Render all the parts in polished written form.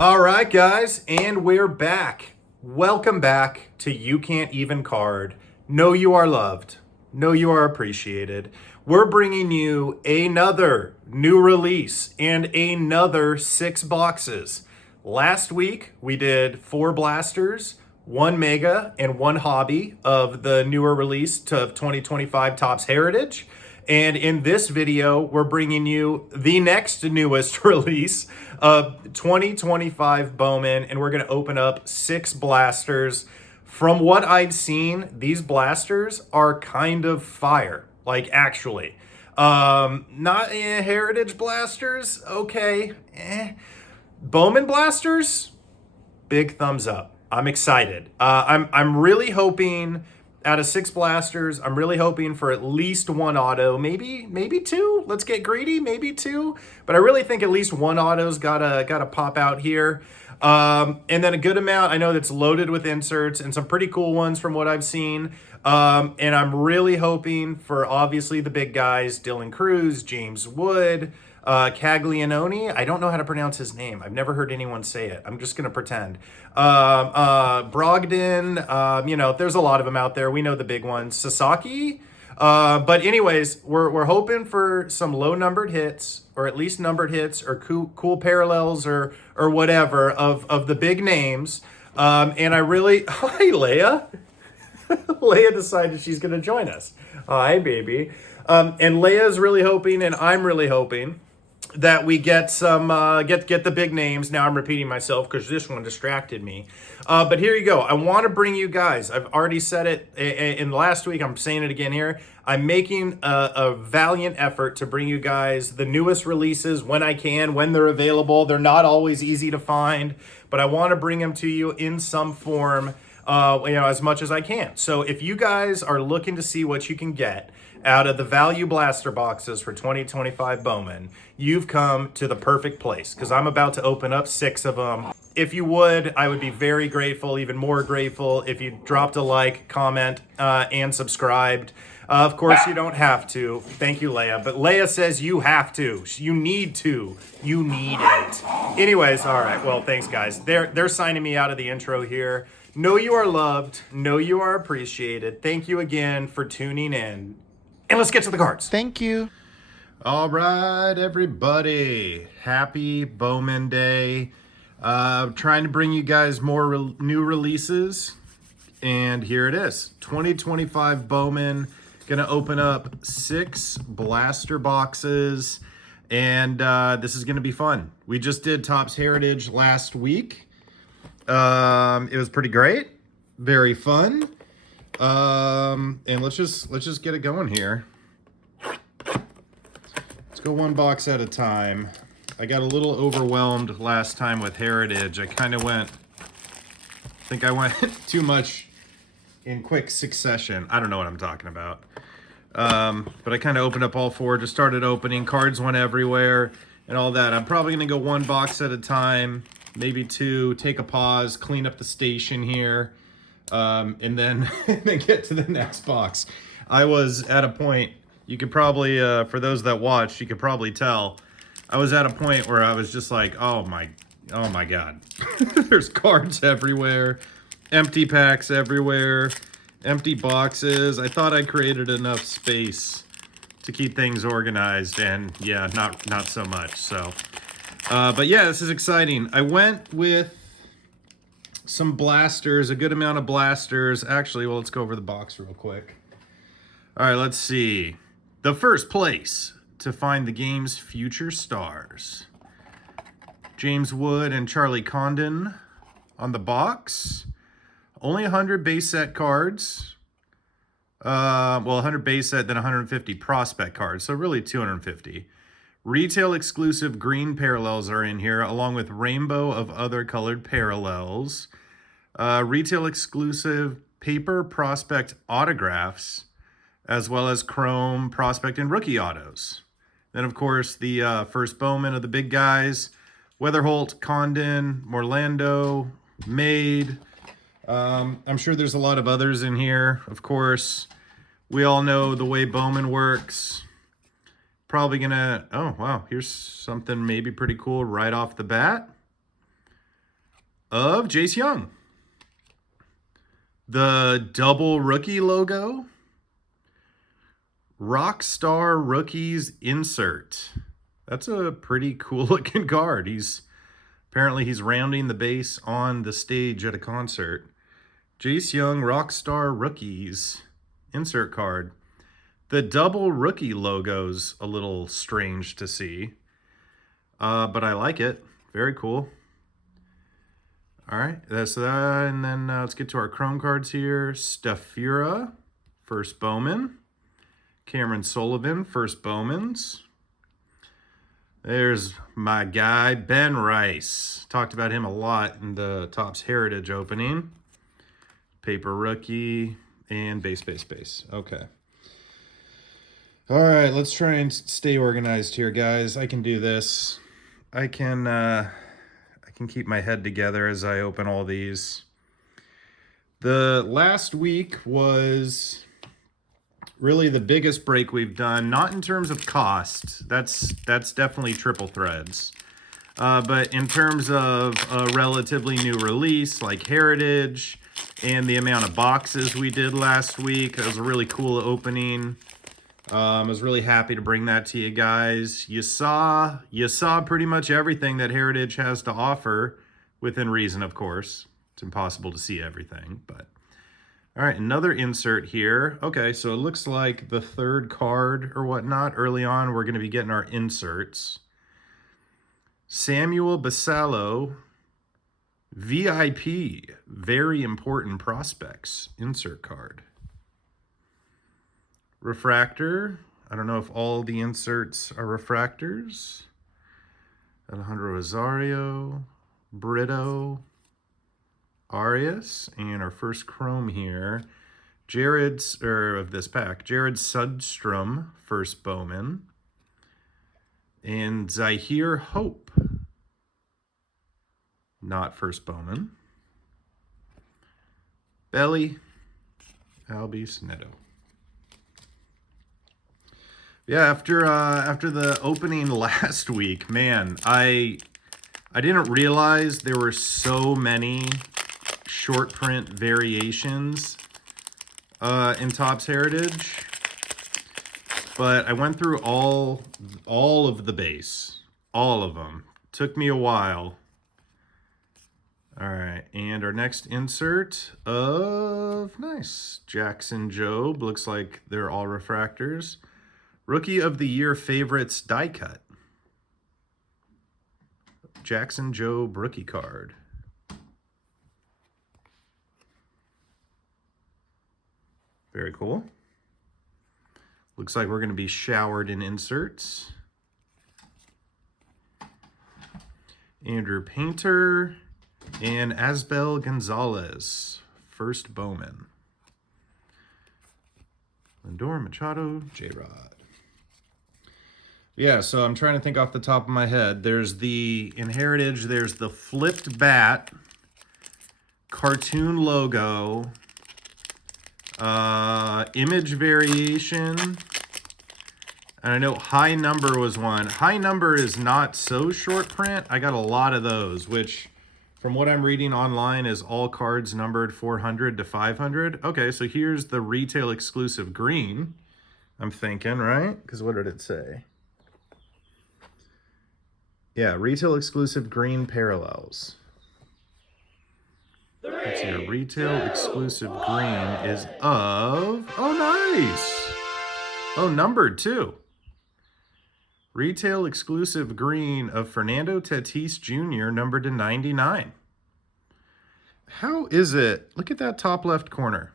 All right, guys, and we're back. Welcome back to You Can't Even Card. Know you are loved. Know you are appreciated. We're bringing you another new release and another 6 boxes. Last week, we did 4 blasters, 1 mega, and 1 hobby of the newer release of 2025 Topps Heritage. And in this video, we're bringing you the next newest release of 2025 Bowman, and we're going to open up 6 blasters. From what I've seen, these blasters are kind of fire, like actually. Not Heritage blasters, okay. Bowman blasters, big thumbs up. I'm excited. I'm really hoping out of 6 blasters, I'm really hoping for at least 1 auto, maybe 2. Let's get greedy, maybe 2. But I really think at least 1 auto's gotta pop out here. And then a good amount. I know that's loaded with inserts and some pretty cool ones from what I've seen. And I'm really hoping for obviously the big guys: Dylan Cruz, James Wood, Caglianone. I don't know how to pronounce his name. I've never heard anyone say it. I'm just going to pretend. Brogdon, there's a lot of them out there. We know the big ones. Sasaki. But anyways, we're hoping for some low numbered hits, or at least numbered hits, or cool parallels, or whatever of the big names. And I really, hi Leia. Leia decided she's going to join us. Hi, baby. And Leia's really hoping, and I'm really hoping, that we get some get the big names. Now I'm repeating myself because this one distracted me. But here you go. I want to bring you guys. I've already said it in last week. I'm saying it again here. I'm making a valiant effort to bring you guys the newest releases when I can, when they're available. They're not always easy to find, but I want to bring them to you in some form, as much as I can. So if you guys are looking to see what you can get out of the value blaster boxes for 2025 Bowman, you've come to the perfect place, because I'm about to open up 6 of them. If you would, I would be very grateful, even more grateful, if you dropped a like, comment, and subscribed. Of course, you don't have to. Thank you, Leia. But Leia says you have to. You need to. You need it. Anyways, all right. Well, thanks, guys. They're signing me out of the intro here. Know you are loved. Know you are appreciated. Thank you again for tuning in. And let's get to the cards. Thank you. All right, everybody. Happy Bowman Day. Trying to bring you guys more new releases. And here it is. 2025 Bowman. Gonna open up 6 blaster boxes. And this is gonna be fun. We just did Topps Heritage last week. It was pretty great. Very fun. And let's just get it going here. Let's go 1 box at a time. I got a little overwhelmed last time with Heritage. I think I went too much in quick succession. I don't know what I'm talking about. But I kind of opened up all 4, just started opening. Cards went everywhere and all that. I'm probably gonna go 1 box at a time, maybe 2, take a pause, clean up the station here. And then get to the next box. I was at a point, you could probably, for those that watched, you could probably tell, I was at a point where I was just like, oh my God. There's cards everywhere, empty packs everywhere, empty boxes. I thought I created enough space to keep things organized, and yeah, not so much. So, but yeah, this is exciting. I went with some blasters, a good amount of blasters. Actually, well, let's go over the box real quick. All right, let's see. The first place to find the game's future stars: James Wood and Charlie Condon on the box. Only 100 base set cards. Well, 100 base set, then 150 prospect cards, so really 250. Retail exclusive green parallels are in here, along with rainbow of other colored parallels. Retail exclusive paper prospect autographs, as well as chrome prospect and rookie autos. Then, of course, the first Bowman of the big guys: Weatherholt, Condon, Morlando, Made. I'm sure there's a lot of others in here. Of course, we all know the way Bowman works. Probably gonna, oh wow, here's something maybe pretty cool right off the bat. of Jace Young. The double rookie logo. Rockstar Rookies insert. That's a pretty cool looking card. Apparently he's rounding the base on the stage at a concert. Jace Young Rockstar Rookies insert card. The double rookie logo's a little strange to see, but I like it. Very cool. All right, that's that. And then let's get to our Chrome cards here. Stafura, first Bowman. Cameron Sullivan, first Bowmans. There's my guy, Ben Rice. Talked about him a lot in the Topps Heritage opening. Paper rookie and base. Okay. All right, let's try and stay organized here, guys. I can do this. I can keep my head together as I open all these. The last week was really the biggest break we've done, not in terms of cost. That's definitely triple threads. But in terms of a relatively new release like Heritage and the amount of boxes we did last week, it was a really cool opening. I was really happy to bring that to you guys. You saw pretty much everything that Heritage has to offer, within reason, of course. It's impossible to see everything, but all right, another insert here. Okay, so it looks like the third card or whatnot. Early on, we're going to be getting our inserts. Samuel Basallo, VIP, very important prospects, insert card. Refractor, I don't know if all the inserts are refractors. Alejandro Rosario, Brito, Arias, and our first Chrome here, Jared Sudstrom, first Bowman, and Zahir Hope, not first Bowman. Belly, Albis Neto. Yeah, after the opening last week, man, I didn't realize there were so many short print variations in Topps Heritage, but I went through all of the base, all of them. Took me a while. All right, and our next insert of nice Jackson Jobe. Looks like they're all refractors. Rookie of the Year favorites die cut. Jackson Jobe rookie card. Very cool. Looks like we're going to be showered in inserts. Andrew Painter and Asbel Gonzalez, first Bowman. Lindor, Machado, J-Rod. Yeah, so I'm trying to think off the top of my head. There's in Heritage, there's the flipped bat, cartoon logo, image variation, and I know High Number was one. High Number is not so short print. I got a lot of those, which from what I'm reading online is all cards numbered 400 to 500. Okay, so here's the retail exclusive green, I'm thinking, right? Because what did it say? Yeah, retail exclusive green parallels. Let's see, a retail exclusive green is of, oh nice. Oh, numbered too. Retail exclusive green of Fernando Tatis Jr., numbered to 99. How is it? Look at that top left corner.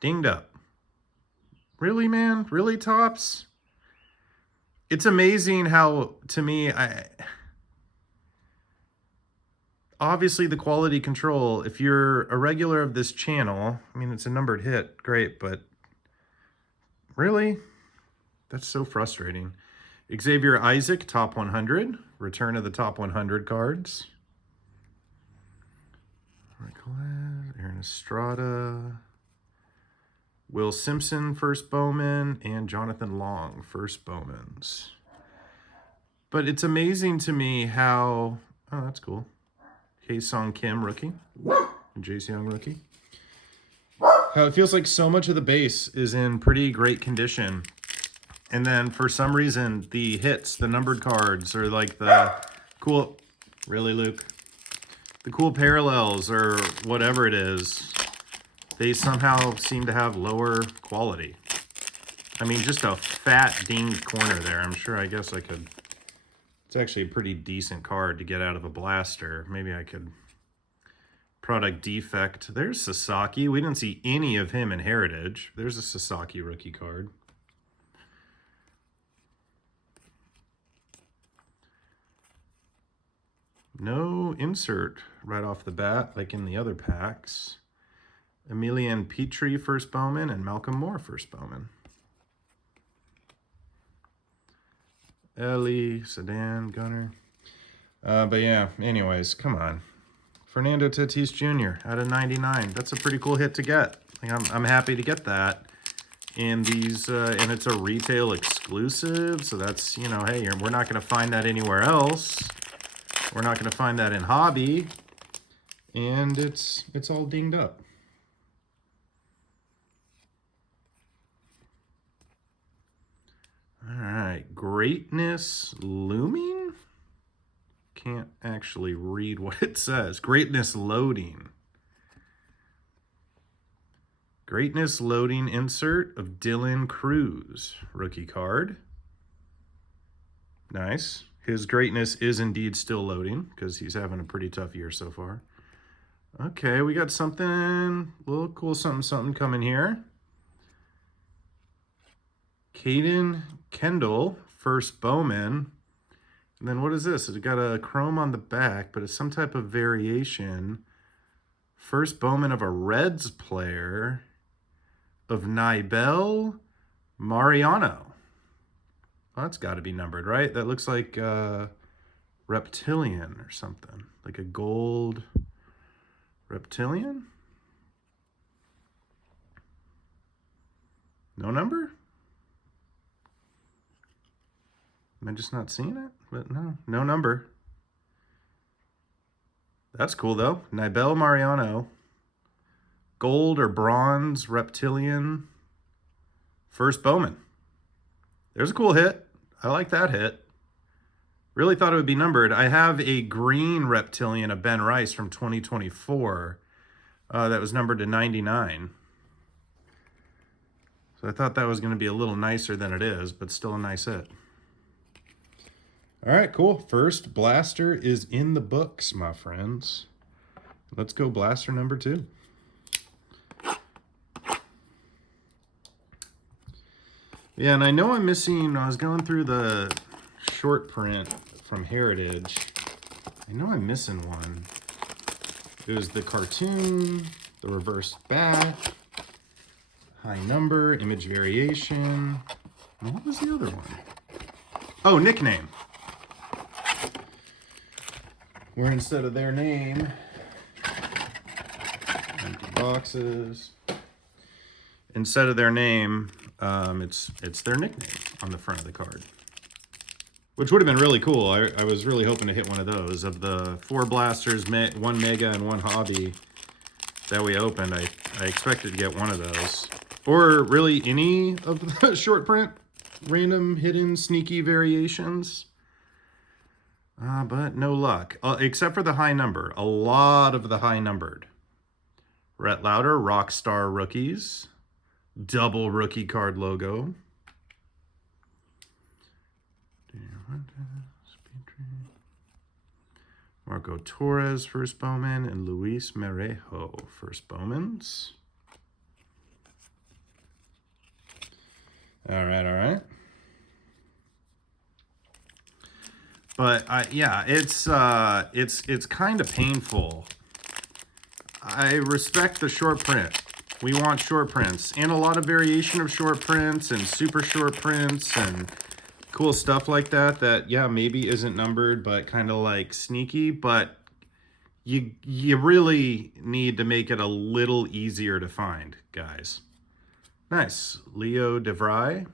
Dinged up. Really, man? Really, Topps? It's amazing how, to me, obviously the quality control, if you're a regular of this channel, I mean, it's a numbered hit, great, but really? That's so frustrating. Xavier Isaac, top 100. Return of the top 100 cards. Aaron Estrada. Will Simpson, first Bowman, and Jonathan Long, first Bowmans. But it's amazing to me how, oh, that's cool. Hae-Sung Kim rookie. And Jace Young rookie. It feels like so much of the base is in pretty great condition. And then for some reason, the hits, the numbered cards, or like the cool, really, Luke? The cool parallels or whatever it is, they somehow seem to have lower quality. I mean, just a fat dinged corner there. I'm sure, I guess I could. It's actually a pretty decent card to get out of a blaster. Maybe I could. Product defect. There's Sasaki. We didn't see any of him in Heritage. There's a Sasaki rookie card. No insert right off the bat, like in the other packs. Emilian Petrie, first Bowman, and Malcolm Moore, first Bowman. Ellie, Sedan, Gunner. But yeah, anyways, come on. Fernando Tatis Jr. out of 99. That's a pretty cool hit to get. Like, I'm happy to get that. And these, and it's a retail exclusive, so that's, you know, hey, we're not going to find that anywhere else. We're not going to find that in hobby, and it's all dinged up. All right, Greatness Looming? Can't actually read what it says. Greatness Loading. Greatness Loading insert of Dylan Cruz, rookie card. Nice. His greatness is indeed still loading because he's having a pretty tough year so far. Okay, we got something, a little cool something coming here. Caden Kendall, first Bowman. And then what is this? It's got a chrome on the back, but it's some type of variation. First Bowman of a Reds player of Naibel Mariano. Well, that's got to be numbered, right? That looks like Reptilian or something. Like a gold Reptilian? No number? Am I just not seeing it? But no number. That's cool, though. Naibel Mariano. Gold or bronze Reptilian. First Bowman. There's a cool hit. I like that hit. Really thought it would be numbered. I have a green Reptilian of Ben Rice from 2024 that was numbered to 99. So I thought that was going to be a little nicer than it is, but still a nice hit. All right, cool. First blaster is in the books, my friends. Let's go blaster number 2. Yeah, and I know I'm missing, I was going through the short print from Heritage. I know I'm missing one. It was the cartoon, the reversed back, high number, image variation. And what was the other one? Oh, nickname. Where instead of their name, empty boxes. Instead of their name, it's their nickname on the front of the card, which would have been really cool. I was really hoping to hit one of those. Of the 4 blasters, 1 mega and 1 hobby that we opened, I expected to get one of those, or really any of the short print random hidden sneaky variations, but no luck, except for the high number. A lot of the high numbered. Rhett Lauder Rockstar rookies. Double rookie card logo. Marco Torres, first Bowman, and Luis Merejo, first Bowmans. All right. But yeah, it's kind of painful. I respect the short print. We want short prints and a lot of variation of short prints and super short prints and cool stuff like that. That, yeah, maybe isn't numbered, but kind of like sneaky. But you really need to make it a little easier to find, guys. Nice. Leo DeVry,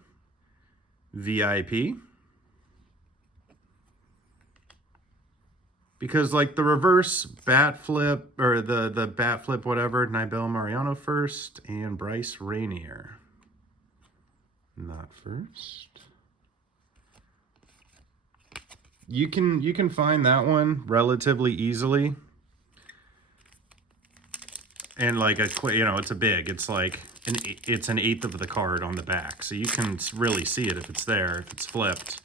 VIP. Because like the reverse bat flip, or the bat flip, whatever, Nibel Mariano first and Bryce Rainier. Not first. You can find that one relatively easily. And like it's a big, it's like it's an eighth of the card on the back. So you can really see it if it's there, if it's flipped.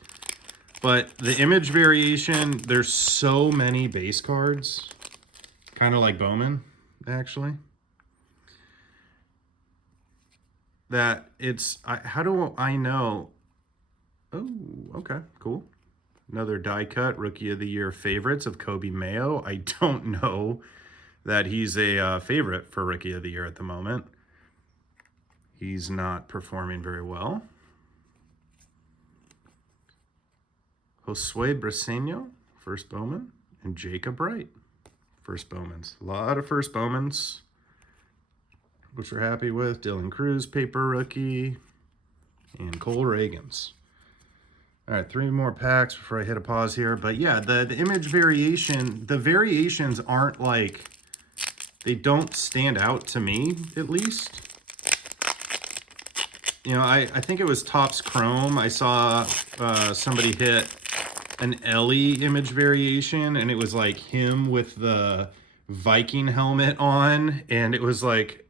But the image variation, there's so many base cards, kind of like Bowman, actually, that it's, how do I know? Oh, okay, cool. Another die cut, Rookie of the Year favorites of Kobe Mayo. I don't know that he's a favorite for Rookie of the Year at the moment. He's not performing very well. Josue Briseño, first Bowman, and Jacob Wright, first Bowmans. A lot of first Bowmans, which we're happy with. Dylan Cruz, paper rookie, and Cole Reagans. All right, 3 more packs before I hit a pause here. But yeah, the image variation, the variations aren't like, they don't stand out to me, at least. You know, I think it was Topps Chrome. I saw somebody hit an Ellie image variation, and it was like him with the Viking helmet on, and it was like,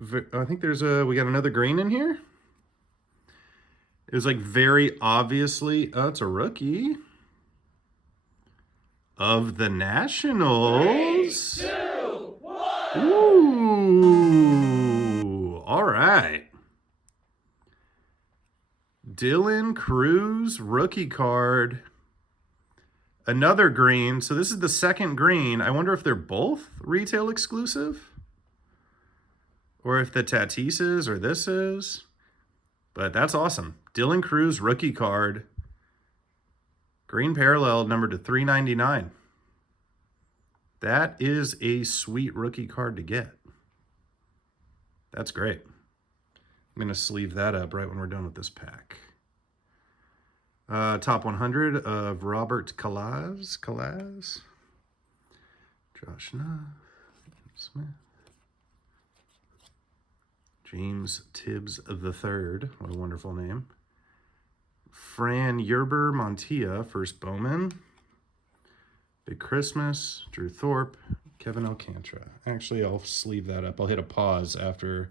I think we got another green in here. It was like very obviously, oh, it's a rookie of the Nationals. 3, 2, 1. Ooh, all right. Dylan Cruz, rookie card. Another green. So this is the second green. I wonder if they're both retail exclusive, or if the Tatis is, or this is. But that's awesome. Dylan Cruz, rookie card. Green parallel, numbered to 399. That is a sweet rookie card to get. That's great. I'm going to sleeve that up right when we're done with this pack. Top 100 of Robert Calaz. Josh Nuff. Smith. James Tibbs III. What a wonderful name. Fran Yerber Montilla, first Bowman. Big Christmas. Drew Thorpe. Kevin Alcantara. Actually, I'll sleeve that up. I'll hit a pause after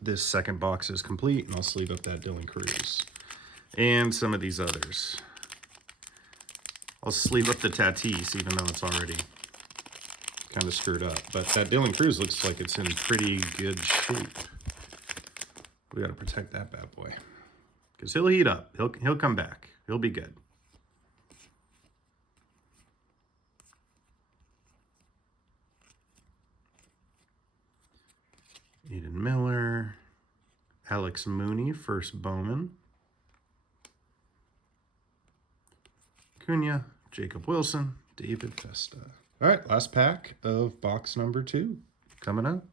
this second box is complete, and I'll sleeve up that Dylan Cruz. And some of these others. I'll sleeve up the Tatis, even though it's already kind of screwed up. But that Dylan Cruz looks like it's in pretty good shape. We got to protect that bad boy, because he'll heat up. He'll come back. He'll be good. Aiden Miller, Alex Mooney, first Bowman. Cunha, Jacob Wilson, David Festa. All right, last pack of box number 2 coming up.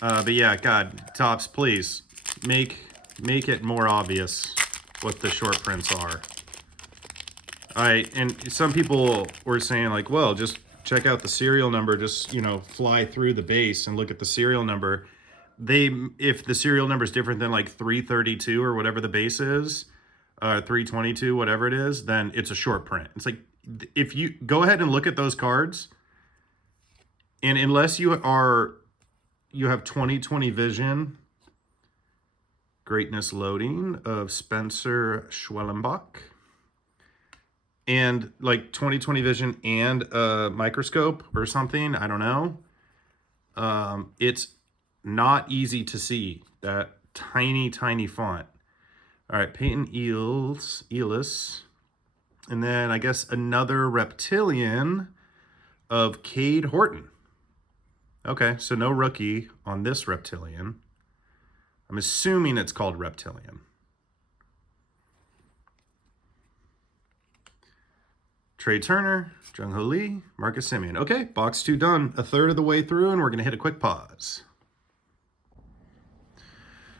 But yeah, God, Topps, please make it more obvious what the short prints are. All right, and some people were saying like, well, just check out the serial number, just, fly through the base and look at the serial number. If the serial number is different than like 332 or whatever the base is, 322, whatever it is, then it's a short print. It's like, if you go ahead and look at those cards, and unless you have 20/20 vision, greatness loading of Spencer Schwellenbach, and like 20/20 vision and a microscope or something, I don't know. It's not easy to see that tiny, tiny font. All right, Peyton Elis. And then I guess another reptilian of Cade Horton. Okay, so no rookie on this reptilian. I'm assuming it's called reptilian. Trey Turner, Jung Ho Lee, Marcus Semien. Okay, box 2 done. A third of the way through, and we're going to hit a quick pause.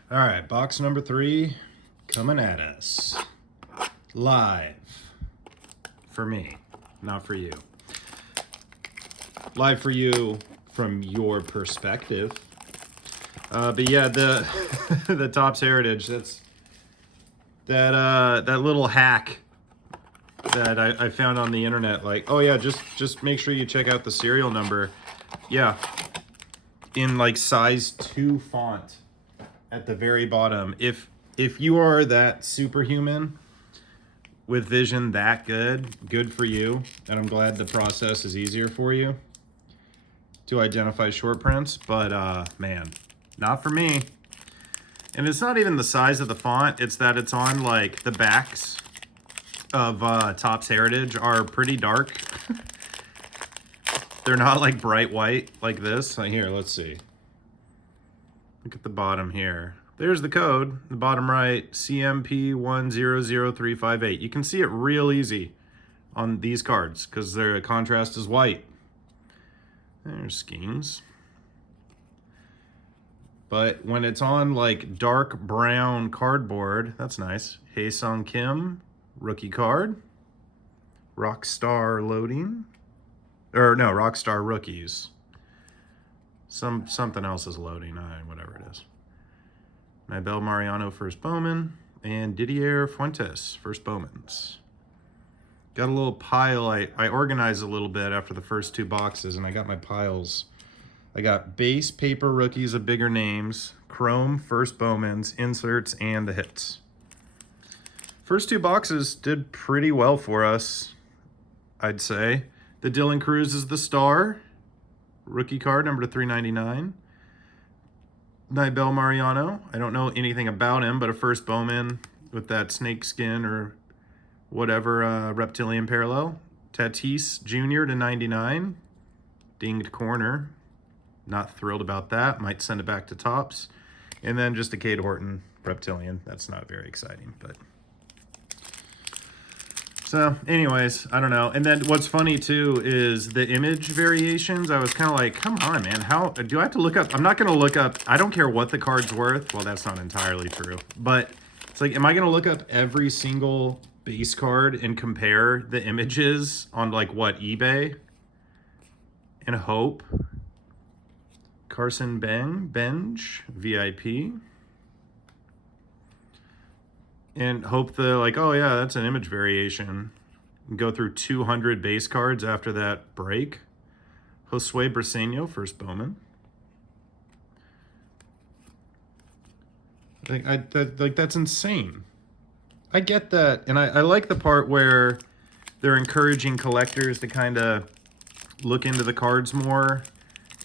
All right, box number 3 coming at us. Live for me. Not for you. Live for you from your perspective. But yeah, the the Topps Heritage, that's that little hack that I found on the internet. Like, oh yeah, just make sure you check out the serial number. Yeah, in like size 2 font at the very bottom. If you are that superhuman with vision that good for you. And I'm glad the process is easier for you to identify short prints, but man, not for me. And it's not even the size of the font, it's that it's on like the backs of Topps Heritage are pretty dark. They're not like bright white like this. Here, let's see. Look at the bottom here. There's the code, the bottom right, CMP100358. You can see it real easy on these cards because their contrast is white. There's Skeens. But when it's on like dark brown cardboard, that's nice. Hae-Sung Kim, rookie card. Rockstar loading. Or no, Rockstar rookies. Something else is loading, whatever it is. Naibel Mariano, first Bowman. And Didier Fuentes, first Bowmans. Got a little pile. I organized a little bit after the first 2 boxes, and I got my piles. I got base paper rookies of bigger names, chrome, first Bowmans, inserts, and the hits. First 2 boxes did pretty well for us, I'd say. The Dylan Cruz is the star. Rookie card, number 399. Naibel Mariano. I don't know anything about him, but a first Bowman with that snake skin or whatever reptilian parallel. Tatis Jr. to 99. Dinged corner. Not thrilled about that. Might send it back to Topps. And then just a Cade Horton reptilian. That's not very exciting, but... So, anyways, I don't know. And then what's funny, too, is the image variations. I was kind of like, come on, man. How do I have to look up? I'm not going to look up. I don't care what the card's worth. Well, that's not entirely true. But it's like, am I going to look up every single base card and compare the images on, like, what, eBay? And hope. Carson Benj, VIP. And hope the, like, oh yeah, that's an image variation. And go through 200 base cards after that break. Josue Briseño, first Bowman. Like that's insane. I get that, and I like the part where they're encouraging collectors to kind of look into the cards more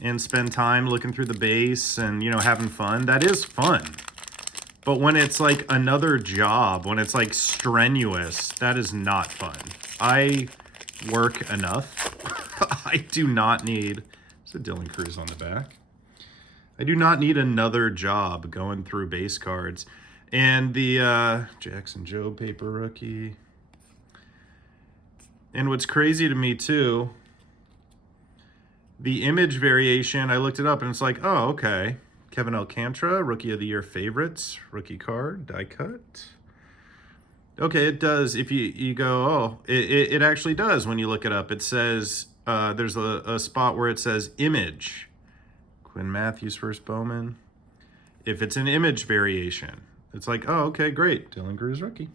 and spend time looking through the base and, you know, having fun. That is fun. But when it's like another job, when it's like strenuous, that is not fun. I work enough. I do not need, there's a Dylan Cruz on the back. I do not need another job going through base cards. And the Jackson Joe paper rookie. And what's crazy to me too, the image variation, I looked it up and it's like, oh, okay. Kevin Alcantara, Rookie of the Year favorites, rookie card, die cut. Okay, it does. If you go, oh, it actually does when you look it up. It says, there's a spot where it says image. Quinn Matthews, first Bowman. If it's an image variation, it's like, oh, okay, great. Dylan Cruz, rookie.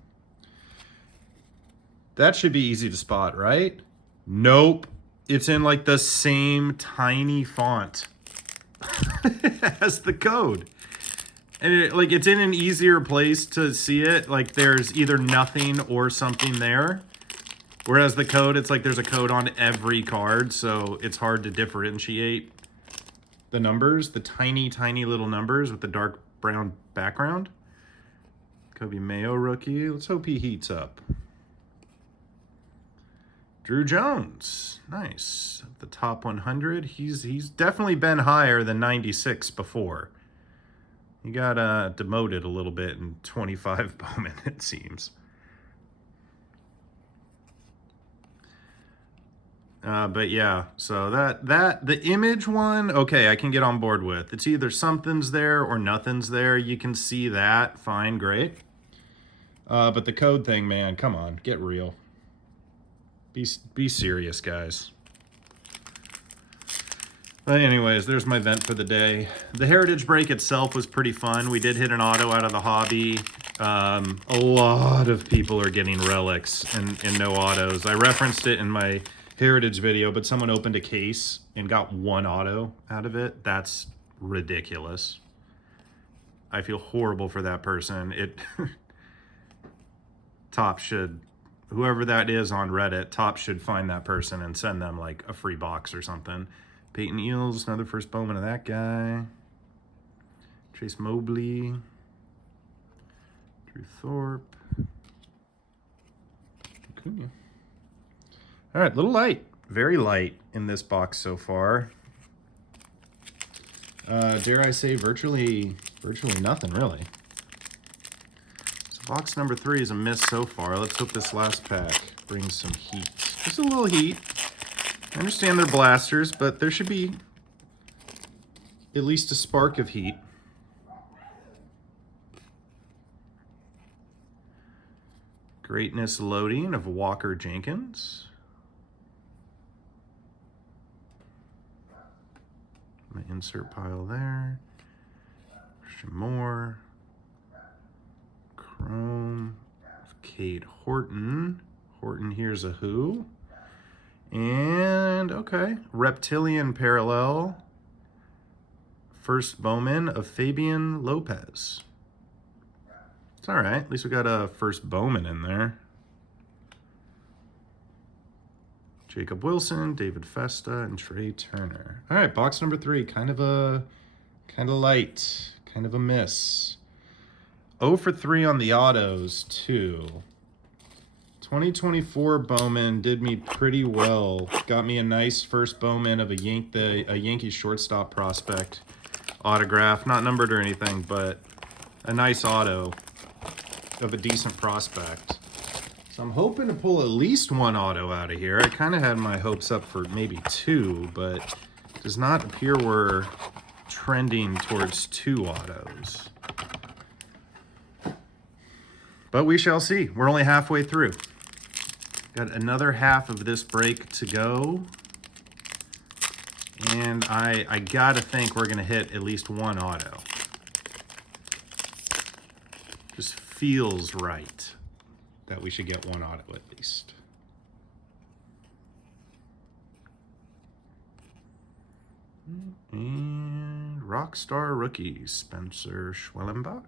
That should be easy to spot, right? Nope. It's in like the same tiny font as the code. And it's in an easier place to see it. Like there's either nothing or something there. Whereas the code, it's like there's a code on every card. So it's hard to differentiate the numbers, the tiny, tiny little numbers with the dark brown background. Kobe Mayo rookie. Let's hope he heats up. Drew Jones, nice. The top 100. He's definitely been higher than 96 before. He got demoted a little bit in 25 Bowman, it seems. But yeah, so the image one, okay, I can get on board with. It's either something's there or nothing's there. You can see that, fine, great. But the code thing, man, come on, get real. Be serious, guys. But anyways, there's my vent for the day. The Heritage break itself was pretty fun. We did hit an auto out of the hobby. A lot of people are getting relics and no autos. I referenced it in my Heritage video, but someone opened a case and got one auto out of it. That's ridiculous. I feel horrible for that person. Top should, whoever that is on Reddit, Top should find that person and send them like a free box or something. Peyton Eels, another first Bowman of that guy. Chase Mobley. Drew Thorpe. Acuna. All right, little light. Very light in this box so far. Dare I say virtually nothing, really. So box number 3 is a miss so far. Let's hope this last pack brings some heat. Just a little heat. I understand they're blasters, but there should be at least a spark of heat. Greatness loading of Walker Jenkins. My insert pile there. Christian Moore. Chrome. Cade Horton. Horton, here's a who. And, okay, Reptilian parallel. First Bowman of Fabian Lopez. It's all right. At least we got a first Bowman in there. Jacob Wilson, David Festa, and Trey Turner. All right, box number 3. Kind of light. Kind of a miss. 0 for 3 on the autos, too. 2024 Bowman did me pretty well. Got me a nice first Bowman of a Yankee shortstop prospect autograph. Not numbered or anything, but a nice auto of a decent prospect. So I'm hoping to pull at least one auto out of here. I kind of had my hopes up for maybe 2, but it does not appear we're trending towards 2 autos. But we shall see. We're only halfway through. Got another half of this break to go. And I gotta think we're gonna hit at least one auto. Just feels right that we should get one auto at least. And Rockstar rookie, Spencer Schwellenbach.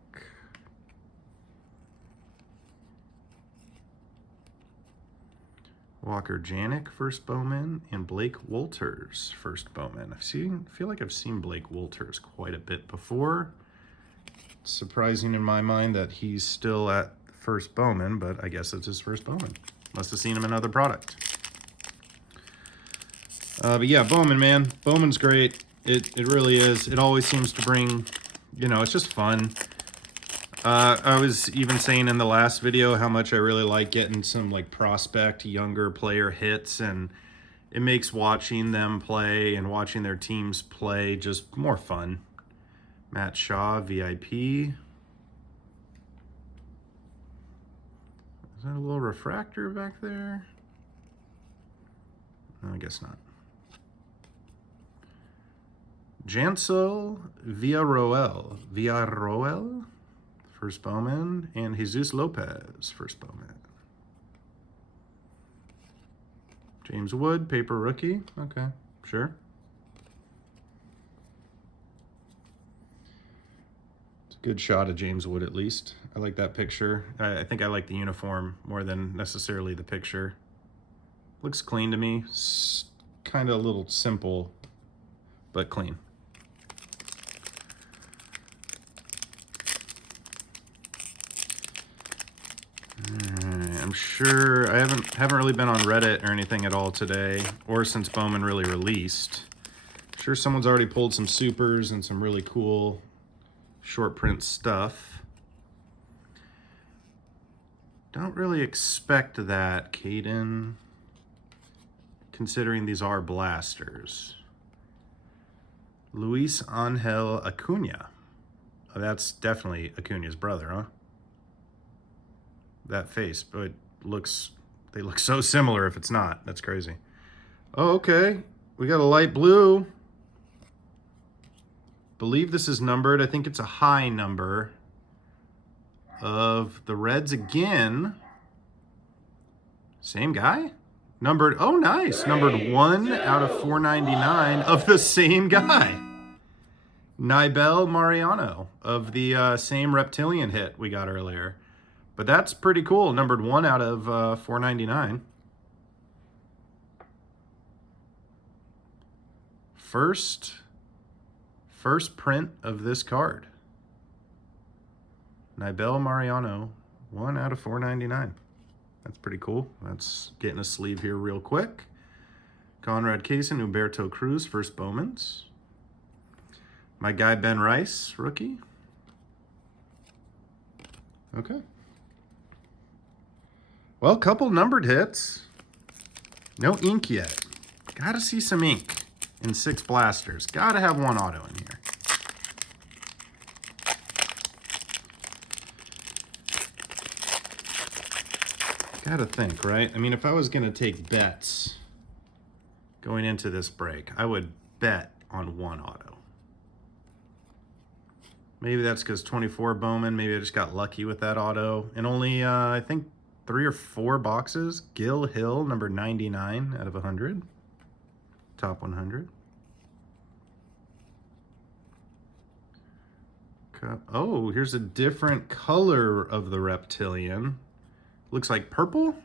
Walker Janik, first Bowman, and Blake Wolters, first Bowman. I feel like I've seen Blake Wolters quite a bit before. It's surprising in my mind that he's still at first Bowman, but I guess it's his first Bowman. Must have seen him in another product. But yeah, Bowman, man. Bowman's great. It really is. It always seems to bring, you know, it's just fun. I was even saying in the last video how much I really like getting some like prospect younger player hits, and it makes watching them play and watching their teams play just more fun. Matt Shaw, VIP. Is that a little refractor back there? No, I guess not. Jansel Villarroel, first Bowman, and Jesus Lopez, first Bowman. James Wood, paper rookie. Okay, sure. It's a good shot of James Wood, at least. I like that picture. I think I like the uniform more than necessarily the picture. Looks clean to me. Kind of a little simple, but clean. I'm sure I haven't really been on Reddit or anything at all today, or since Bowman really released. I'm sure someone's already pulled some supers and some really cool short print stuff. Don't really expect that, Caden, considering these are blasters. Luis Angel Acuna. Oh, that's definitely Acuna's brother, huh? That face, but looks They look so similar if it's not. That's crazy. Oh, okay. We got a light blue. Believe this is numbered. I think it's a high number of the Reds again. Same guy? Numbered, oh nice. Numbered 1 out of 499 of the same guy. Naibel Mariano of the same reptilian hit we got earlier. But that's pretty cool. Numbered 1 out of 499. First print of this card. Naibel Mariano, 1 out of 499. That's pretty cool. Let's get in a sleeve here real quick. Conrad Kaysen, Humberto Cruz, first Bowmans. My guy Ben Rice, rookie. Okay. Well, couple numbered hits. No ink yet. Gotta see some ink in 6 blasters. Gotta have 1 auto in here. Gotta think, right? I mean, if I was gonna take bets going into this break, I would bet on 1 auto. Maybe that's because 24 Bowman. Maybe I just got lucky with that auto. And only, I think, 3 or 4 boxes. Gil Hill, number 99 out of 100. Top 100. Oh, here's a different color of the reptilian. Looks like purple.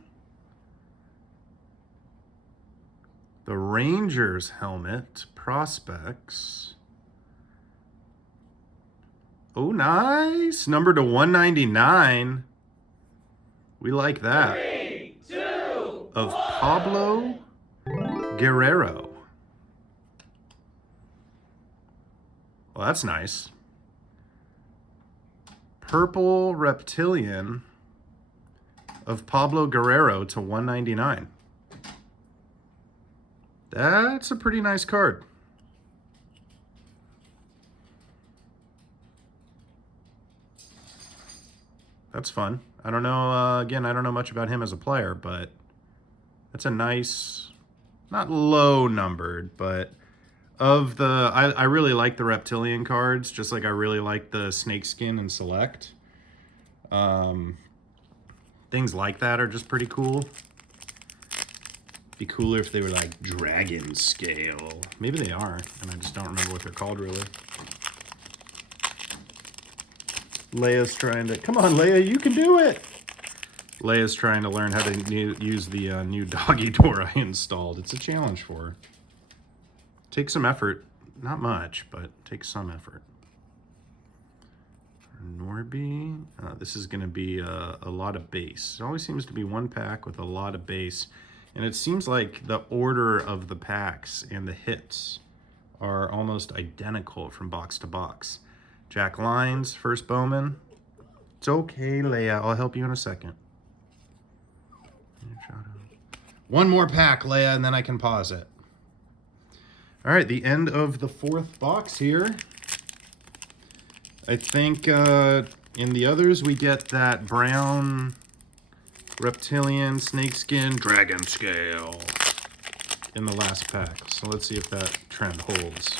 The Rangers helmet, prospects. Oh, nice. Number to 199. We like that. 3, 2, of Pablo Guerrero. Well, that's nice. Purple reptilian of Pablo Guerrero to 199. That's a pretty nice card. That's fun. I don't know, again, I don't know much about him as a player, but that's a nice, not low numbered, but of the, I really like the reptilian cards, just like I really like the snakeskin and select. Things like that are just pretty cool. Be cooler if they were like dragon scale. Maybe they are, and I just don't remember what they're called really. Leia's trying to, come on Leia, you can do it! Leia's trying to learn how to use the new doggy door I installed. It's a challenge for her. Takes some effort. Not much, but takes some effort. Norby. This is going to be a lot of base. It always seems to be one pack with a lot of base. And it seems like the order of the packs and the hits are almost identical from box to box. Jack Lyons, first Bowman. It's okay, Leia. I'll help you in a second. One more pack, Leia, and then I can pause it. All right, the end of the 4th box here. I think in the others we get that brown reptilian snakeskin dragon scale in the last pack. So let's see if that trend holds.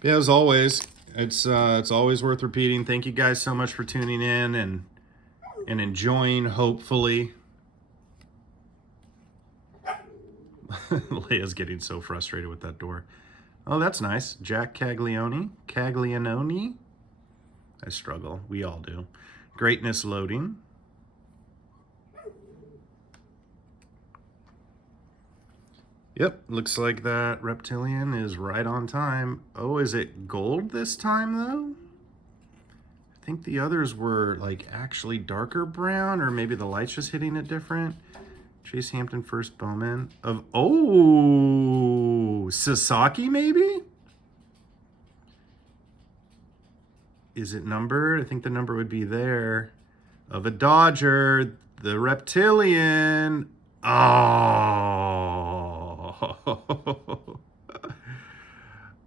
But yeah, as always, it's always worth repeating. Thank you guys so much for tuning in and enjoying, hopefully. Leia's getting so frustrated with that door. Oh, that's nice. Jack Caglianone. I struggle. We all do. Greatness loading. Yep, looks like that reptilian is right on time. Oh, is it gold this time, though? I think the others were, like, actually darker brown, or maybe the light's just hitting it different. Chase Hampton, first Bowman of, oh, Sasaki maybe? Is it numbered? I think the number would be there. Of a Dodger, the reptilian. Oh.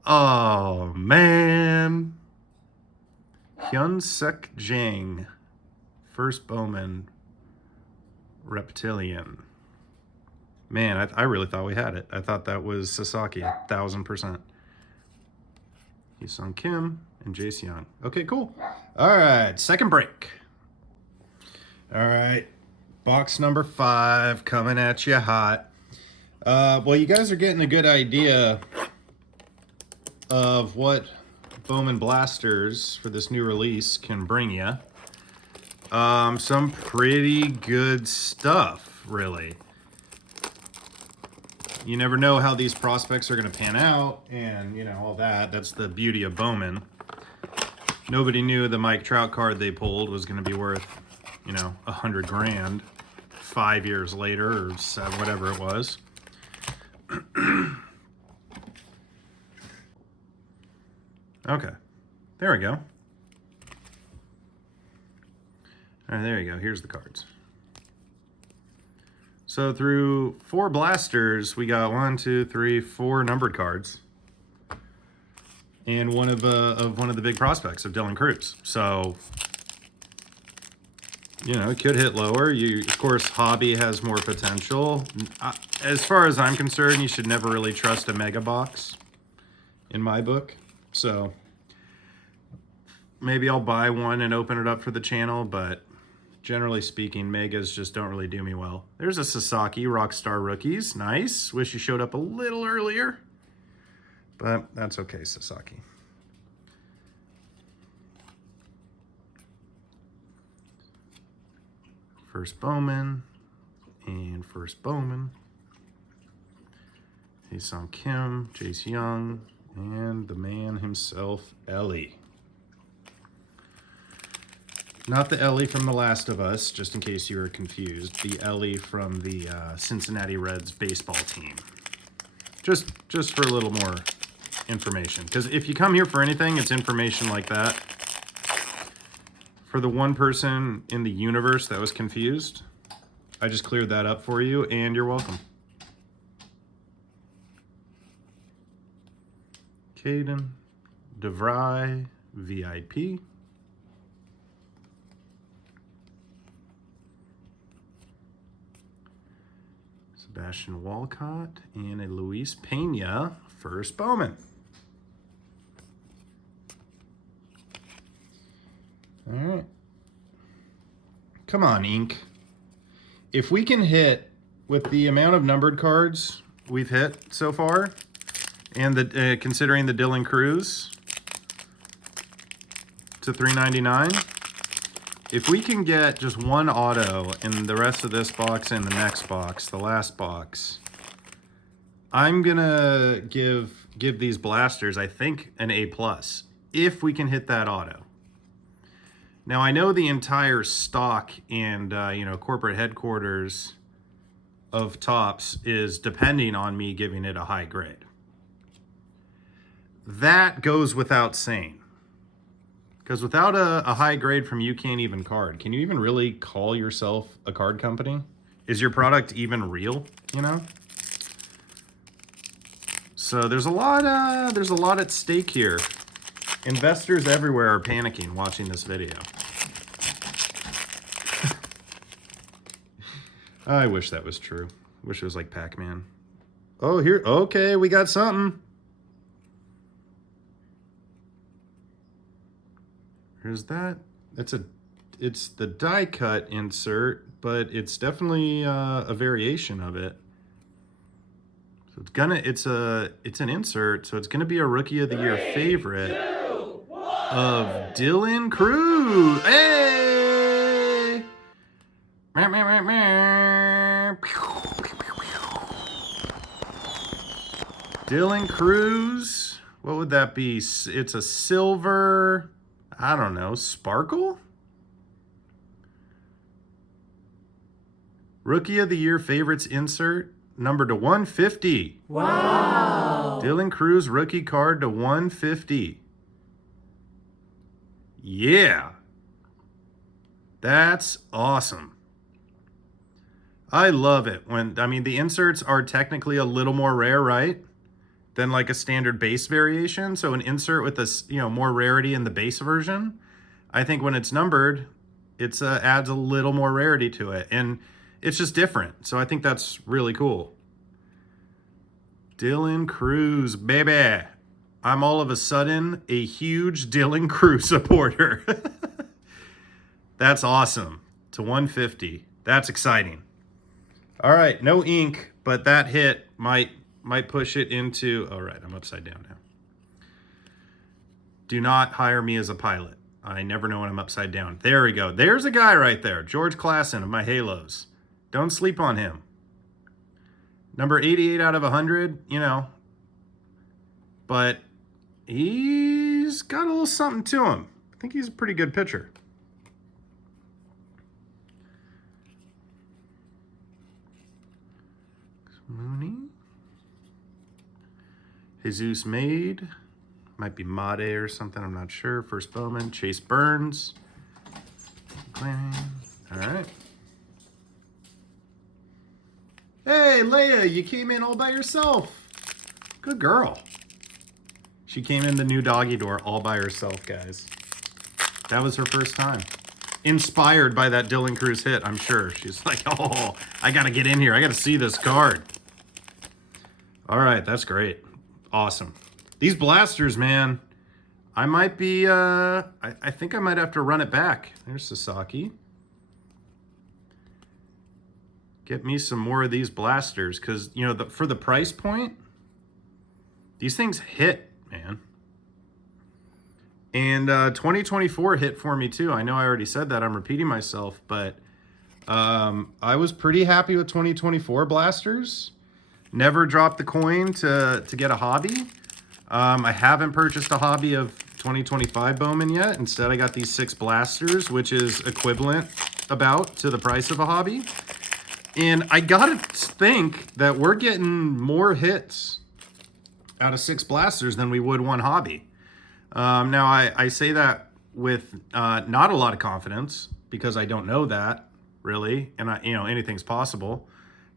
Oh, man. Hyun-Suk Jang, first Bowman. Reptilian. Man, I really thought we had it. I thought that was Sasaki, 1000%. Hee-Sung Kim and Jace Young. Okay, cool. All right, second break. All right, box number 5 coming at you hot. Well, you guys are getting a good idea of what Bowman blasters for this new release can bring you. Some pretty good stuff, really. You never know how these prospects are going to pan out, and you know, all that. That's the beauty of Bowman. Nobody knew the Mike Trout card they pulled was going to be worth, you know, 100 grand 5 years later, or whatever it was. Okay, there we go. All right, there you go. Here's the cards. So through 4 blasters, we got 1, 2, 3, 4 numbered cards, and one of the big prospects of Dylan Cruz. So, you know, it could hit lower. Of course, hobby has more potential. As far as I'm concerned, you should never really trust a mega box, in my book. So maybe I'll buy one and open it up for the channel, but generally speaking, megas just don't really do me well. There's a Sasaki Rockstar Rookies. Nice. Wish you showed up a little earlier, but that's okay, Sasaki. First Bowman and first Bowman. Hee-Sung Kim, Jace Young, and the man himself, Ellie. Not the Ellie from The Last of Us, just in case you were confused. The Ellie from the Cincinnati Reds baseball team. Just for a little more information. Because if you come here for anything, it's information like that. For the one person in the universe that was confused, I just cleared that up for you, and you're welcome. Caden, DeVry, VIP. Sebastian Walcott and a Luis Pena first Bowman. All right. Come on, Ink. If we can hit with the amount of numbered cards we've hit so far, and the considering the Dylan Cruz to 399, if we can get just one auto in the rest of this box and the next box, the last box, I'm gonna give these blasters, I think, an A+, if we can hit that auto. Now, I know the entire stock and you know, corporate headquarters of Topps is depending on me giving it a high grade. That goes without saying. Because without a high grade from You Can't Even Card, can you even really call yourself a card company? Is your product even real, you know? So there's a lot at stake here. Investors everywhere are panicking watching this video. I wish that was true. Wish it was like Pac-Man. Oh, here, okay, we got something. Here's that. It's the die cut insert, but it's definitely a variation of it. So it's an insert, so it's gonna be a Rookie of the Year favorite of Dylan Cruz. Hey! Dylan Cruz. What would that be? It's a silver, I don't know, sparkle? Rookie of the Year favorites insert, number to 150. Wow. Dylan Cruz rookie card to 150. Yeah. That's awesome. I love it when, I mean, the inserts are technically a little more rare, right? Than like a standard base variation. So an insert with this, you know, more rarity in the base version. I think when it's numbered, it's adds a little more rarity to it. And it's just different. So I think that's really cool. Dylan Cruz, baby. I'm all of a sudden a huge Dylan Cruz supporter. That's awesome. To 150. That's exciting. All right, no ink, but that hit might push it into... All right, I'm upside down now. Do not hire me as a pilot. I never know when I'm upside down. There we go. There's a guy right there. George Klassen of my Halos. Don't sleep on him. Number 88 out of 100, you know. But he's got a little something to him. I think he's a pretty good pitcher. Mooney. Jesus Made. Might be Made or something, I'm not sure. First Bowman. Chase Burns. All right. Hey, Leia, you came in all by yourself. Good girl. She came in the new doggy door all by herself, guys. That was her first time. Inspired by that Dylan Cruz hit, I'm sure. She's like, oh, I got to get in here. I got to see this card. All right, that's great. Awesome. These blasters, man, I might be, I think I might have to run it back. There's Sasaki. Get me some more of these blasters because, you know, for the price point, these things hit, man. And 2024 hit for me too. I know I already said that. I'm repeating myself, but I was pretty happy with 2024 blasters. Never dropped the coin to get a hobby. I haven't purchased a hobby of 2025 Bowman yet. Instead, I got these 6 blasters, which is equivalent about to the price of a hobby. And I gotta think that we're getting more hits out of 6 blasters than we would one hobby. Now, I say that with not a lot of confidence because I don't know that, really. And, you know, anything's possible.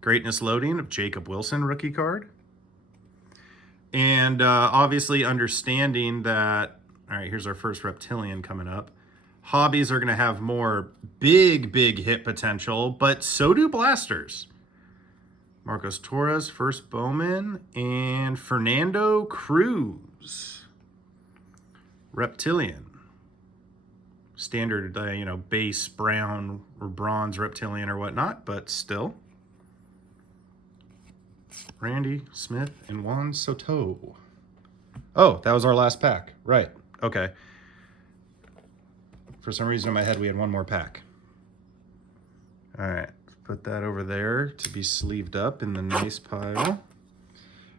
Greatness Loading of Jacob Wilson rookie card. And obviously understanding that, all right, here's our first Reptilian coming up. Hobbies are going to have more big hit potential, but so do blasters. Marcos Torres, first Bowman, and Fernando Cruz. Reptilian. Standard, you know, base brown or bronze Reptilian or whatnot, but still. Randy Smith and Juan Soto. Oh, that was our last pack. Right. Okay. For some reason in my head, we had one more pack. All right. Put that over there to be sleeved up in the nice pile. All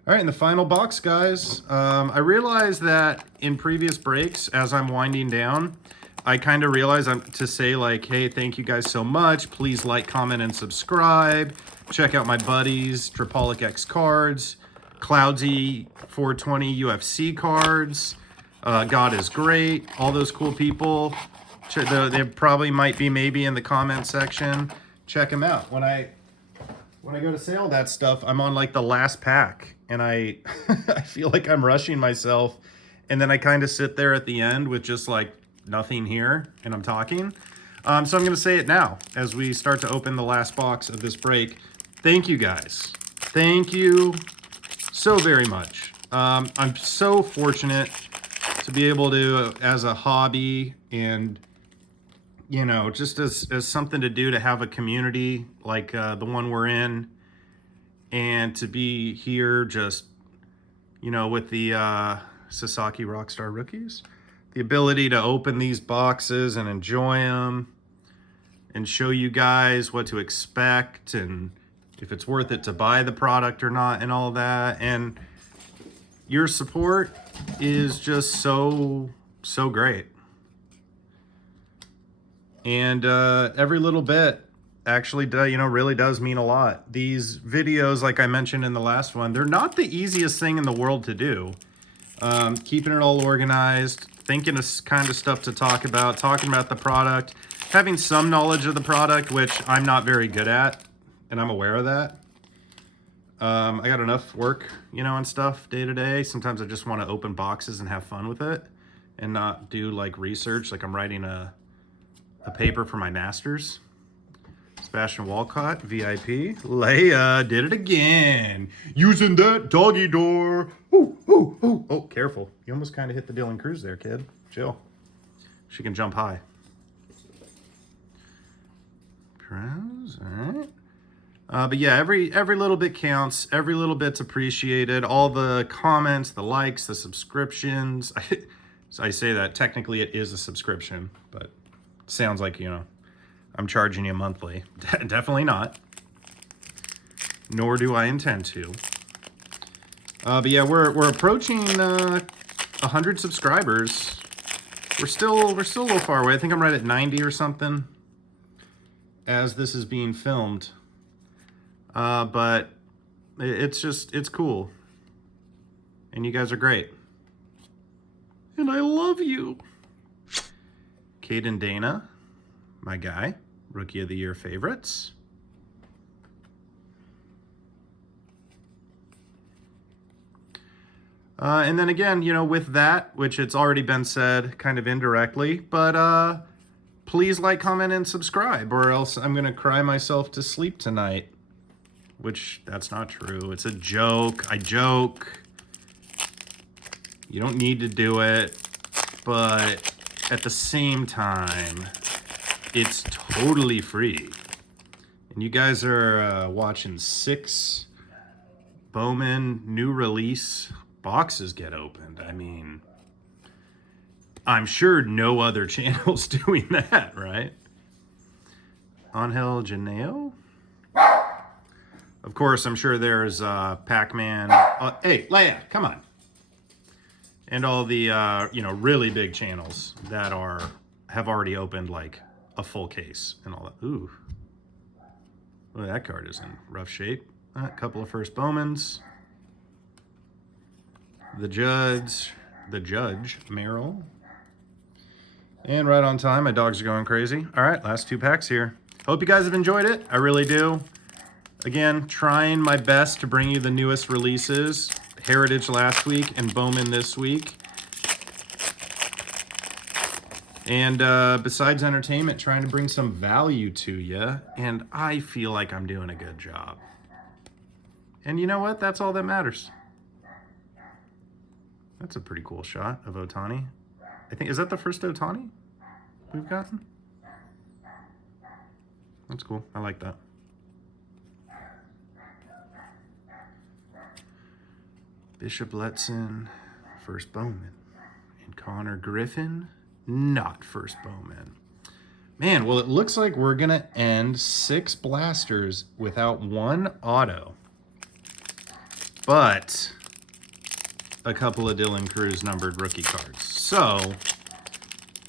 right, in the final box, guys, I realized that in previous breaks, as I'm winding down, I kind of realized to say like, hey, thank you guys so much. Please like, comment, and subscribe. Check out my buddies, Tripolic X cards, Cloudsy 420 UFC cards, God is Great, all those cool people. They probably might be maybe in the comment section. Check them out. When I go to sell that stuff, I'm on like the last pack, and I I feel like I'm rushing myself, and then I kind of sit there at the end with just like nothing here, and I'm talking. So I'm going to say it now as we start to open the last box of this break. Thank you guys. Thank you so very much. I'm so fortunate to be able to, as a hobby and, you know, just as something to do, to have a community like the one we're in, and to be here just, you know, with the Sasaki Rockstar rookies, the ability to open these boxes and enjoy them and show you guys what to expect and if it's worth it to buy the product or not and all that. And your support is just so great. And every little bit actually, you know, really does mean a lot. These videos, like I mentioned in the last one, they're not the easiest thing in the world to do. Keeping it all organized, thinking of kind of stuff to talk about, talking about the product, having some knowledge of the product, which I'm not very good at, and I'm aware of that. I got enough work, you know, and stuff day to day. Sometimes I just want to open boxes and have fun with it and not do like research, like I'm writing a paper for my master's. Sebastian Walcott, VIP. Leia did it again. Using that doggy door. Ooh, ooh, ooh. Oh, careful. You almost kind of hit the Dylan Cruz there, kid. Chill. She can jump high. Cruz, all right. But yeah, every little bit counts. Every little bit's appreciated. All the comments, the likes, the subscriptions. So I say that technically it is a subscription, but it sounds like, you know, I'm charging you monthly. Definitely not. Nor do I intend to. But yeah, we're approaching 100 subscribers. We're still a little far away. I think I'm right at 90 or something as this is being filmed. But it's cool. And you guys are great. And I love you. Caden Dana, my guy. Rookie of the Year favorites. And then again, you know, with that, which it's already been said kind of indirectly, but please like, comment, and subscribe, or else I'm going to cry myself to sleep tonight. Which, that's not true. It's a joke. I joke. You don't need to do it. But at the same time, it's totally free. And you guys are watching 6 Bowman new release boxes get opened. I mean, I'm sure no other channel's doing that, right? Angel Janeo? Of course, I'm sure there's Pac-Man. Hey, Leia, come on. And all the, you know, really big channels that have already opened, like, a full case and all that. Ooh. Well, that card is in rough shape. A couple of first Bowmans. The Judge, Merrill. And right on time, my dogs are going crazy. All right, last 2 packs here. Hope you guys have enjoyed it. I really do. Again, trying my best to bring you the newest releases. Heritage last week and Bowman this week. And besides entertainment, trying to bring some value to you. And I feel like I'm doing a good job. And you know what? That's all that matters. That's a pretty cool shot of Ohtani. I think, is that the first Ohtani we've gotten? That's cool. I like that. Bishop Letson, first Bowman. And Connor Griffin, not first Bowman. Man, well, it looks like we're going to end 6 blasters without 1 auto. But a couple of Dylan Cruz numbered rookie cards. So,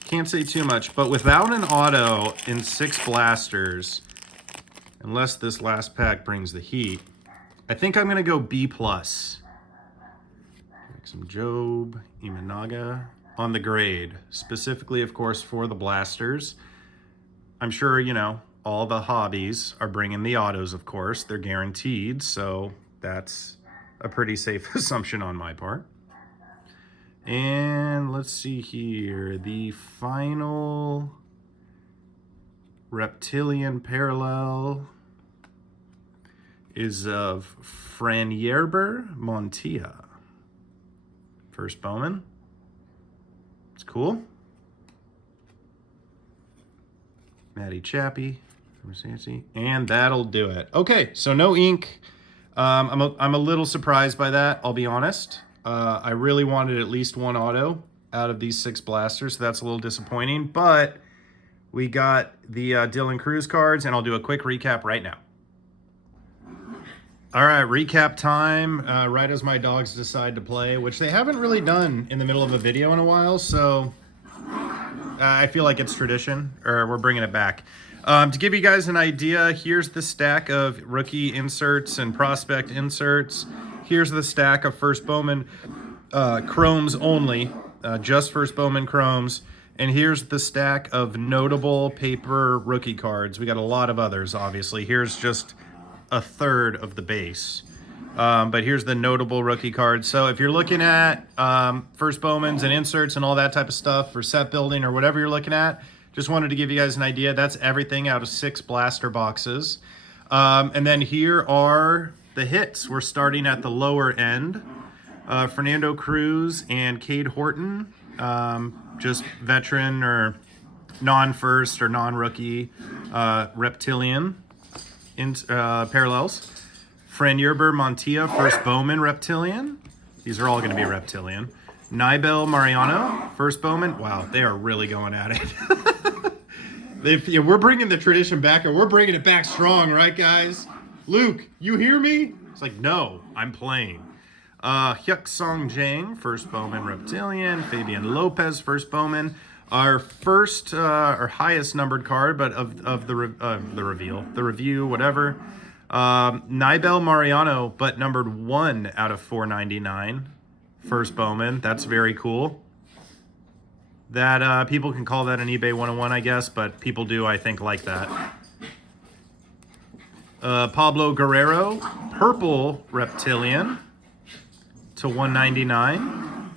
can't say too much. But without an auto in 6 blasters, unless this last pack brings the heat, I think I'm going to go B+. Some Job, Imanaga on the grade, specifically, of course, for the blasters. I'm sure, you know, all the hobbies are bringing the autos, of course. They're guaranteed, so that's a pretty safe assumption on my part. And let's see here. The final reptilian parallel is of Franierber Montia. First Bowman. It's cool. Matty Chappie. And that'll do it. Okay, so no ink. I'm a little surprised by that, I'll be honest. I really wanted at least 1 auto out of these 6 blasters, so that's a little disappointing. But we got the Dylan Cruz cards, and I'll do a quick recap right now. All right, recap time, right as my dogs decide to play, which they haven't really done in the middle of a video in a while, so I feel like it's tradition, or we're bringing it back. To give you guys an idea, here's the stack of rookie inserts and prospect inserts. Here's the stack of first Bowman chromes only, just first Bowman chromes. And here's the stack of notable paper rookie cards. We got a lot of others, obviously. Here's just a third of the base. But here's the notable rookie cards. So if you're looking at first Bowmans and inserts and all that type of stuff for set building or whatever you're looking at, Just wanted to give you guys an idea. That's everything out of 6 blaster boxes. And then here are the hits. We're starting at the lower end. Fernando Cruz and Cade Horton, just veteran or non-first or non-rookie Reptilian in parallels. Fran Yerber Montilla, first Bowman Reptilian. These are all going to be Reptilian. Nibel Mariano, first Bowman. Wow, they are really going at it. We're bringing the tradition back, and we're bringing it back strong, right, guys? Luke, you hear me? It's like, no, I'm playing. Hyuk Song Jang, first Bowman Reptilian. Fabian Lopez, first Bowman. Our first, our highest numbered card, but of the review, whatever. Nibel Mariano, but numbered 1 out of 499. First Bowman. That's very cool. That people can call that an eBay 101, I guess, but people do, I think, like that. Pablo Guerrero, purple Reptilian to 199.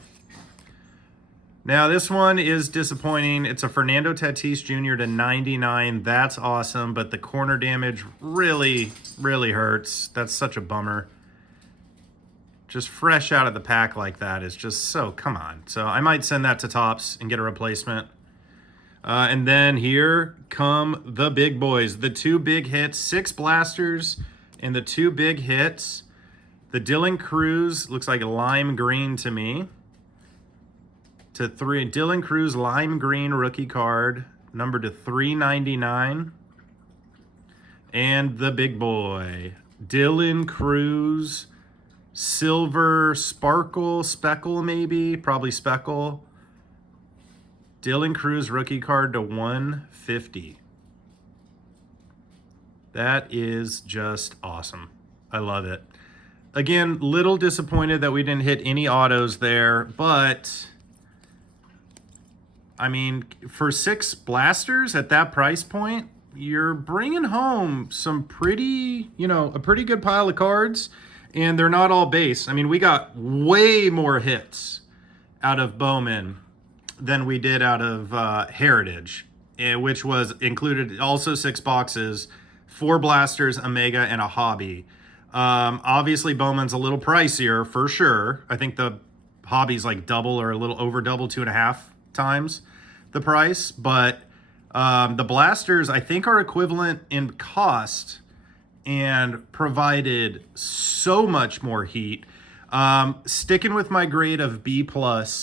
Now this one is disappointing. It's a Fernando Tatis Jr. to 99. That's awesome, but the corner damage really, really hurts. That's such a bummer. Just fresh out of the pack like that is just so, come on. So I might send that to Topps and get a replacement. And then here come the big boys. The 2 big hits, 6 blasters and the 2 big hits. The Dylan Cruz looks like a lime green to me. To 3, Dylan Cruz lime green rookie card, numbered to 399. And the big boy, Dylan Cruz silver sparkle, speckle maybe, probably speckle. Dylan Cruz rookie card to 150. That is just awesome. I love it. Again, little disappointed that we didn't hit any autos there, but I mean, for 6 blasters at that price point, you're bringing home some pretty, a pretty good pile of cards, and they're not all base. I mean, we got way more hits out of Bowman than we did out of Heritage, which was included also 6 boxes, 4 blasters, a mega, and a hobby. Obviously, Bowman's a little pricier for sure. I think the hobby's like double or a little over double, 2.5 times the price, but the blasters I think are equivalent in cost and provided so much more heat. Sticking with my grade of B+, and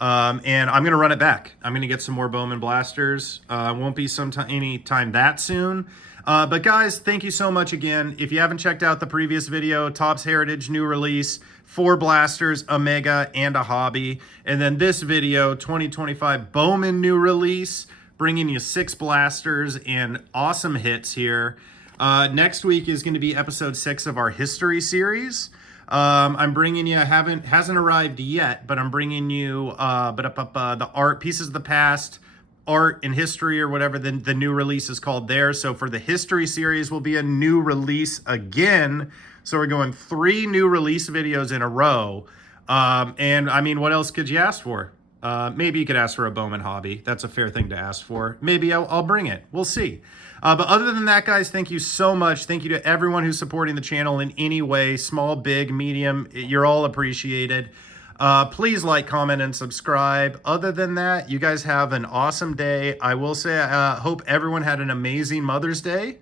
I'm gonna run it back. I'm gonna get some more Bowman blasters. Won't be anytime that soon. But guys, thank you so much again. If you haven't checked out the previous video, Topps Heritage new release, 4 blasters, a mega, and a hobby. And then this video, 2025 Bowman new release, bringing you 6 blasters and awesome hits here. Next week is going to be episode 6 of our history series. I'm bringing you, hasn't arrived yet, but I'm bringing you the art, pieces of the past, art and history, or whatever the new release is called there. So for the history series will be a new release again. So we're going 3 new release videos in a row. And I mean, what else could you ask for? Maybe you could ask for a Bowman hobby. That's a fair thing to ask for. Maybe I'll bring it. We'll see. But other than that, guys, thank you so much. Thank you to everyone who's supporting the channel in any way, small, big, medium. You're all appreciated. Please like, comment, and subscribe. Other than that, you guys have an awesome day. I will say, hope everyone had an amazing Mother's Day.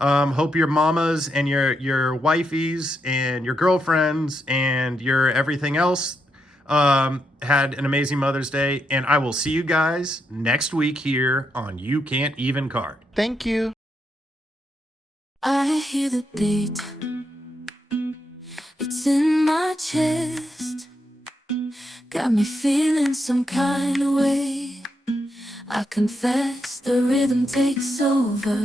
Hope your mamas and your wifeys and your girlfriends and your everything else had an amazing Mother's Day. And I will see you guys next week here on You Can't Even Card. Thank you. I hear the beat. It's in my chest. Got me feeling some kind of way. I confess the rhythm takes over.